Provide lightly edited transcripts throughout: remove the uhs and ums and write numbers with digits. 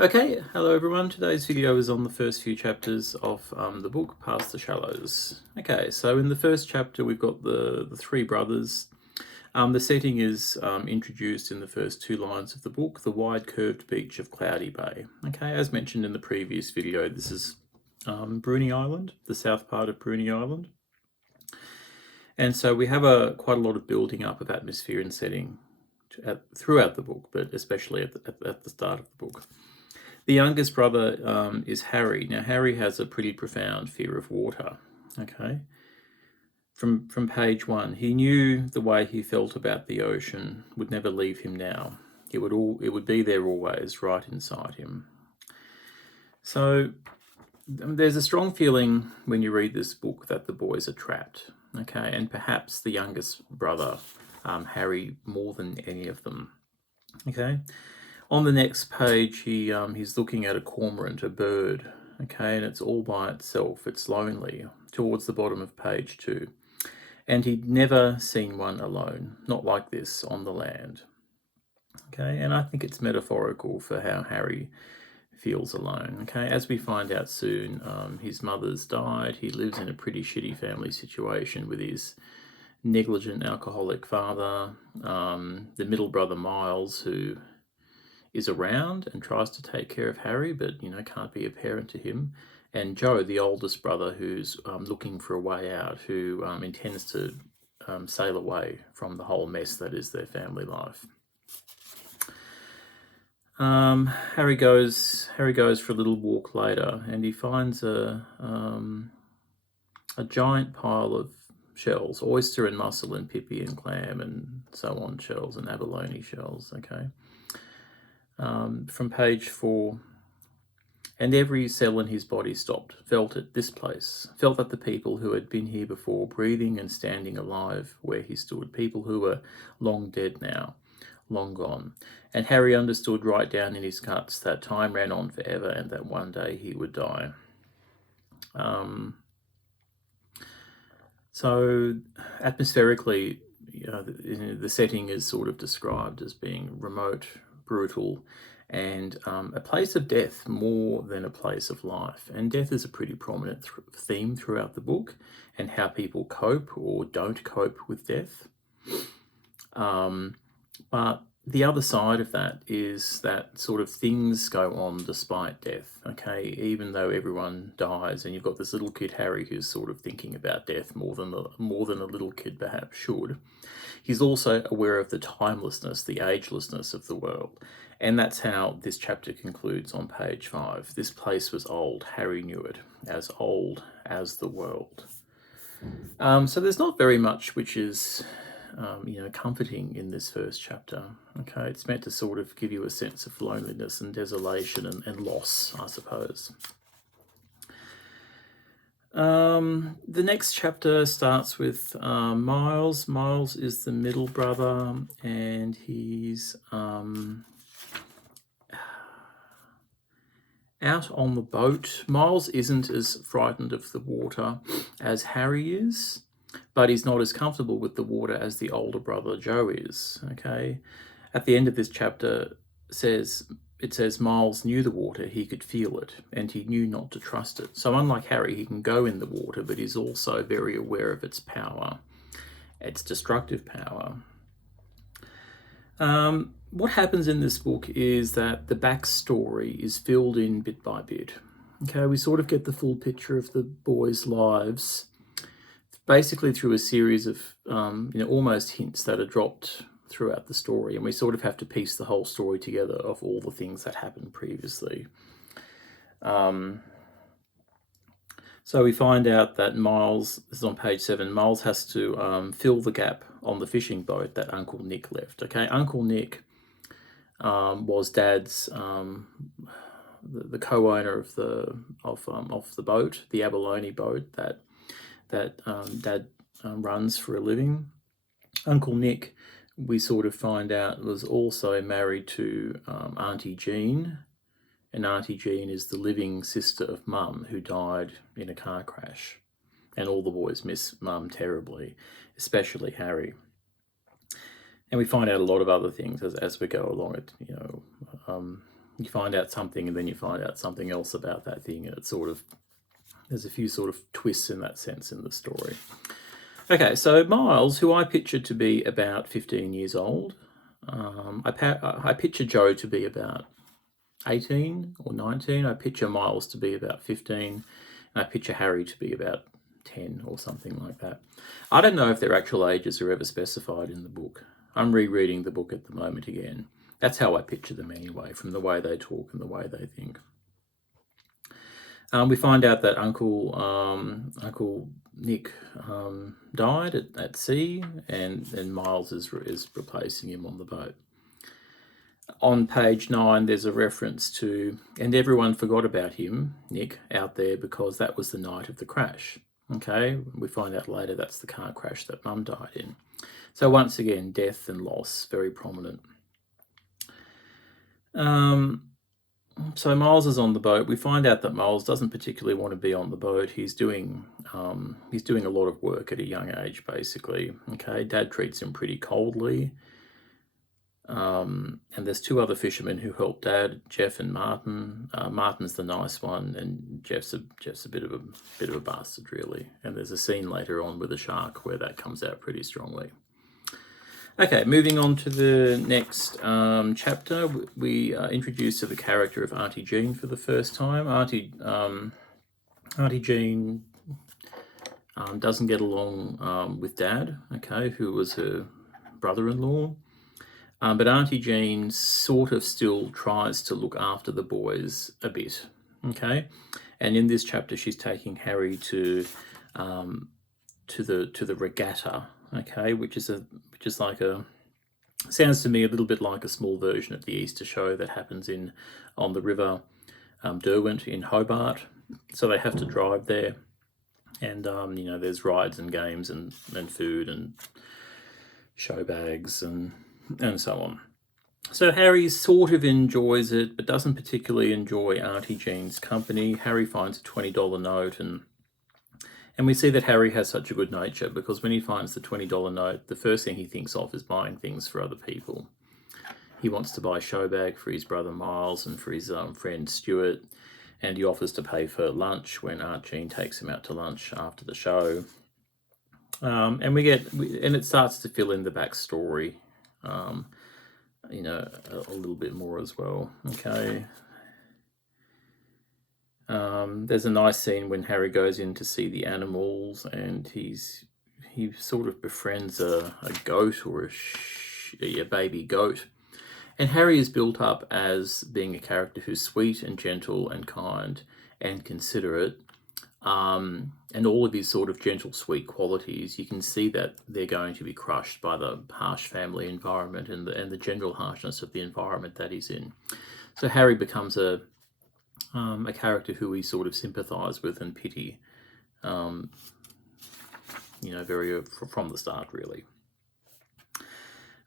Okay, hello everyone. Today's video is on the first few chapters of the book, Past the Shallows. Okay, so in the first chapter we've got the three brothers. The setting is introduced in the first two lines of the book, the wide curved beach of Cloudy Bay. Okay, as mentioned in the previous video, this is Bruny Island, the south part of Bruny Island. And so we have quite a lot of building up of atmosphere and setting throughout the book, but especially at the start of the book. The youngest brother is Harry. Now, Harry has a pretty profound fear of water, okay? From page 1, he knew the way he felt about the ocean would never leave him now. It would be there always, right inside him. So there's a strong feeling when you read this book that the boys are trapped, okay? And perhaps the youngest brother, Harry, more than any of them, okay? On the next page, he's looking at a cormorant, a bird, okay, and it's all by itself. It's lonely, towards the bottom of page 2. And he'd never seen one alone, not like this on the land, okay? And I think it's metaphorical for how Harry feels alone, okay? As we find out soon, his mother's died. He lives in a pretty shitty family situation with his negligent alcoholic father, the middle brother Miles, who is around and tries to take care of Harry, but can't be a parent to him, and Joe, the oldest brother, who's looking for a way out, who intends to sail away from the whole mess that is their family life. Harry goes for a little walk later, and he finds a giant pile of shells, oyster and mussel and pippy and clam and so on shells, and abalone shells, okay? From page 4, and every cell in his body stopped, felt at this place, felt that the people who had been here before, breathing and standing alive where he stood, people who were long dead now, long gone. And Harry understood right down in his guts that time ran on forever and that one day he would die. So atmospherically, the setting is sort of described as being remote, brutal, and a place of death more than a place of life. And death is a pretty prominent theme throughout the book, and how people cope or don't cope with death. But the other side of that is that sort of things go on despite death, okay? Even though everyone dies, and you've got this little kid, Harry, who's sort of thinking about death more than a little kid perhaps should. He's also aware of the timelessness, the agelessness of the world. And that's how this chapter concludes on page 5. This place was old. Harry knew it, as old as the world. So there's not very much which is comforting in this first chapter. Okay, it's meant to sort of give you a sense of loneliness and desolation and loss, I suppose. The next chapter starts with Miles. Miles is the middle brother, and he's out on the boat. Miles isn't as frightened of the water as Harry is, but he's not as comfortable with the water as the older brother Joe is, okay? At the end of this chapter, it says Miles knew the water, he could feel it, and he knew not to trust it. So unlike Harry, he can go in the water, but he's also very aware of its power, its destructive power. What happens in this book is that the backstory is filled in bit by bit. Okay, we sort of get the full picture of the boys' lives, basically through a series of almost hints that are dropped throughout the story, and we sort of have to piece the whole story together of all the things that happened previously. So we find out that Miles, this is on page 7, Miles has to fill the gap on the fishing boat that Uncle Nick left. Okay, Uncle Nick was Dad's the co-owner of the boat, the abalone boat that Dad runs for a living. Uncle Nick, we sort of find out, was also married to Auntie Jean, and Auntie Jean is the living sister of Mum, who died in a car crash. And all the boys miss Mum terribly, especially Harry. And we find out a lot of other things as we go along. you find out something and then you find out something else about that thing, and it's sort of, there's a few sort of twists in that sense in the story. Okay, so Miles, who I pictured to be about 15 years old, I picture Joe to be about 18 or 19. I picture Miles to be about 15, and I picture Harry to be about 10 or something like that. I don't know if their actual ages are ever specified in the book. I'm rereading the book at the moment again. That's how I picture them anyway, from the way they talk and the way they think. We find out that Uncle Nick died at sea, and Miles is replacing him on the boat. On page 9, there's a reference to, and everyone forgot about him, Nick, out there because that was the night of the crash. Okay, we find out later that's the car crash that Mum died in. So once again, death and loss, very prominent. So Miles is on the boat. We find out that Miles doesn't particularly want to be on the boat. He's doing a lot of work at a young age, basically. Okay, Dad treats him pretty coldly. And there's two other fishermen who help Dad, Jeff and Martin. Martin's the nice one, and Jeff's a bit of a bastard, really. And there's a scene later on with a shark where that comes out pretty strongly. Okay, moving on to the next chapter, we are introduced to the character of Auntie Jean for the first time. Auntie Jean doesn't get along with Dad, okay, who was her brother-in-law. But Auntie Jean sort of still tries to look after the boys a bit, okay? And in this chapter, she's taking Harry to the regatta, okay, which is like sounds to me a little bit like a small version of the Easter show that happens on the river Derwent in Hobart. So they have to drive there, and there's rides and games and food and show bags and so on. So Harry sort of enjoys it, but doesn't particularly enjoy Auntie Jean's company. Harry finds a $20 note, and we see that Harry has such a good nature because when he finds the $20 note, the first thing he thinks of is buying things for other people. He wants to buy a show bag for his brother Miles and for his friend Stuart, and he offers to pay for lunch when Aunt Jean takes him out to lunch after the show. And it starts to fill in the backstory, a little bit more as well. Okay. There's a nice scene when Harry goes in to see the animals, and he sort of befriends a goat or a baby goat. And Harry is built up as being a character who's sweet and gentle and kind and considerate. And all of his sort of gentle, sweet qualities, you can see that they're going to be crushed by the harsh family environment and the general harshness of the environment that he's in. So Harry becomes a character who we sort of sympathise with and pity, very from the start, really.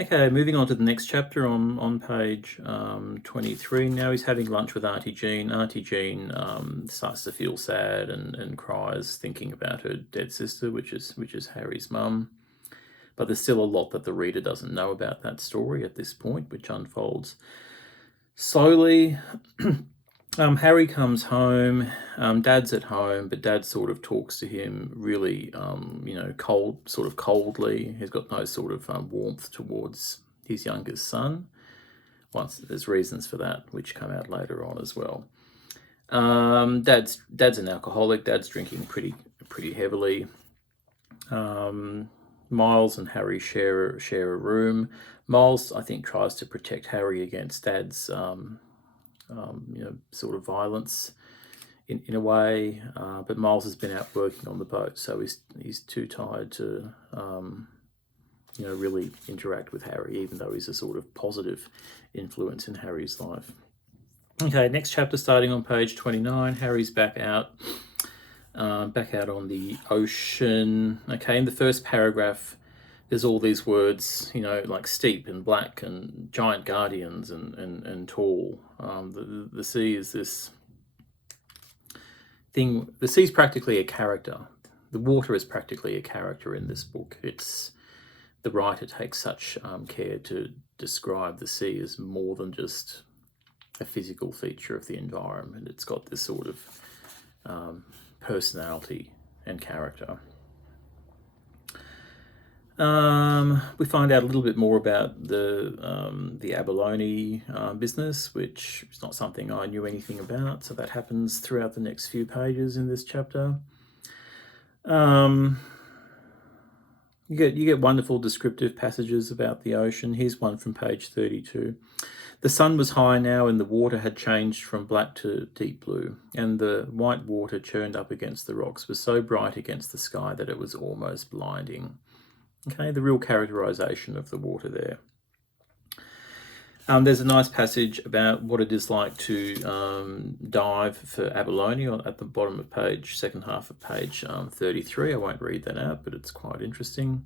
Okay, moving on to the next chapter on page 23. Now he's having lunch with Auntie Jean. Auntie Jean starts to feel sad and cries, thinking about her dead sister, which is Harry's mum. But there's still a lot that the reader doesn't know about that story at this point, which unfolds slowly. Harry comes home. Dad's at home, but Dad sort of talks to him really, coldly. He's got no sort of warmth towards his youngest son. There's reasons for that, which come out later on as well. Dad's an alcoholic. Dad's drinking pretty heavily. Miles and Harry share a room. Miles, I think, tries to protect Harry against Dad's sort of violence in a way, but Miles has been out working on the boat, so he's too tired to really interact with Harry, even though he's a sort of positive influence in Harry's life. Okay, next chapter starting on page 29. Harry's back out on the ocean. Okay, in the first paragraph, there's all these words, like steep and black and giant guardians and tall. The sea is this thing. The sea's practically a character. The water is practically a character in this book. The writer takes such care to describe the sea as more than just a physical feature of the environment. It's got this sort of personality and character. We find out a little bit more about the abalone business, which is not something I knew anything about. So that happens throughout the next few pages in this chapter. You get wonderful descriptive passages about the ocean. Here's one from page 32. The sun was high now, and the water had changed from black to deep blue, and the white water churned up against the rocks was so bright against the sky that it was almost blinding. Okay, the real characterization of the water there. There's a nice passage about what it is like to dive for abalone at the bottom of page, second half of page 33. I won't read that out, but it's quite interesting.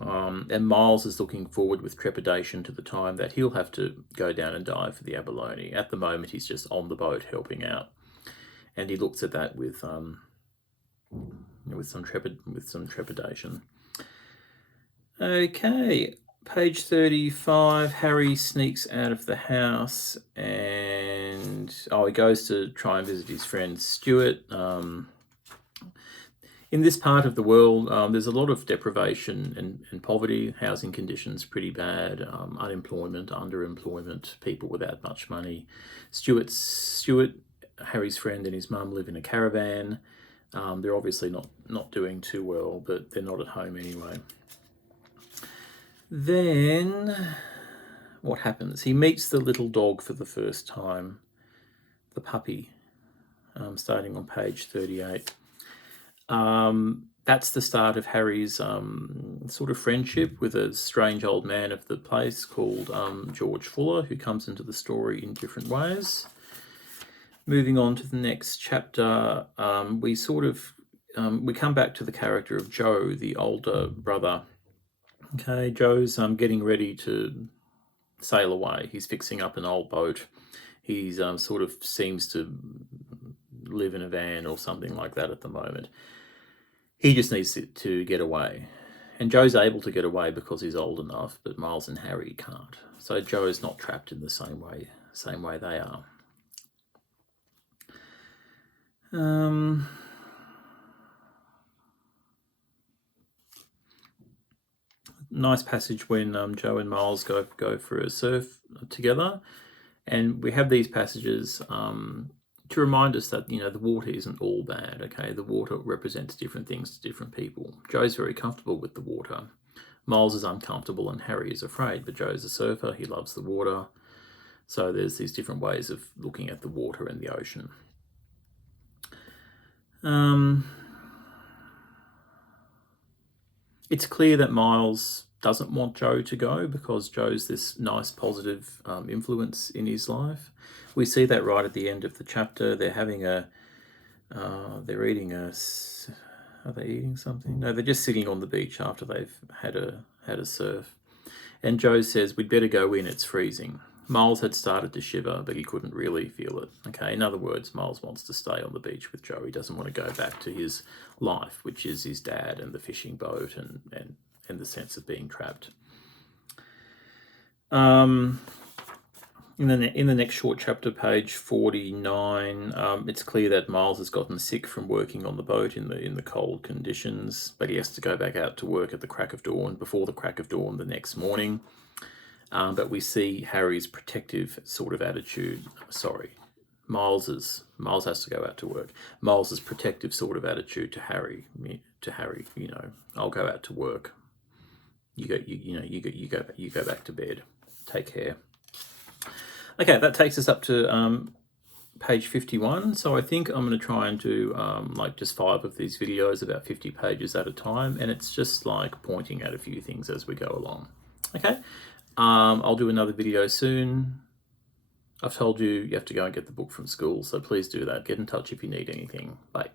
And Miles is looking forward with trepidation to the time that he'll have to go down and dive for the abalone. At the moment, he's just on the boat helping out, and he looks at that with some trepidation. Okay, page 35. Harry sneaks out of the house, and he goes to try and visit his friend Stuart. In this part of the world, there's a lot of deprivation and poverty, housing conditions pretty bad, unemployment, underemployment, people without much money. Stuart, Harry's friend, and his mum live in a caravan. They're obviously not doing too well, but they're not at home anyway. Then what happens? He meets the little dog for the first time, the puppy, starting on page 38. That's the start of Harry's sort of friendship with a strange old man of the place called George Fuller, who comes into the story in different ways. Moving on to the next chapter, we come back to the character of Joe, the older brother. Okay, Joe's getting ready to sail away. He's fixing up an old boat. He's sort of seems to live in a van or something like that at the moment. He just needs to get away. And Joe's able to get away because he's old enough, but Miles and Harry can't. So Joe is not trapped in the same way they are. Nice passage when Joe and Miles go for a surf together. And we have these passages to remind us that, the water isn't all bad, okay? The water represents different things to different people. Joe's very comfortable with the water. Miles is uncomfortable and Harry is afraid, but Joe's a surfer, he loves the water. So there's these different ways of looking at the water and the ocean. It's clear that Miles doesn't want Joe to go because Joe's this nice positive influence in his life. We see that right at the end of the chapter. They're having are they eating something? No, they're just sitting on the beach after they've had a surf. And Joe says, "We'd better go in, it's freezing." Miles had started to shiver, but he couldn't really feel it. Okay, in other words, Miles wants to stay on the beach with Joe. He doesn't want to go back to his life, which is his dad and the fishing boat and the sense of being trapped. In the next short chapter, page 49, it's clear that Miles has gotten sick from working on the boat in the cold conditions, but he has to go back out to work at the crack of dawn, before the crack of dawn the next morning. But we see Harry's protective sort of attitude. Miles has to go out to work. Miles's protective sort of attitude to Harry. I'll go out to work. You go back to bed. Take care. Okay, that takes us up to page 51. So I think I'm going to try and do just 5 of these videos, about 50 pages at a time, and it's just like pointing at a few things as we go along. Okay. I'll do another video soon. I've told you have to go and get the book from school, so please do that. Get in touch if you need anything. Bye.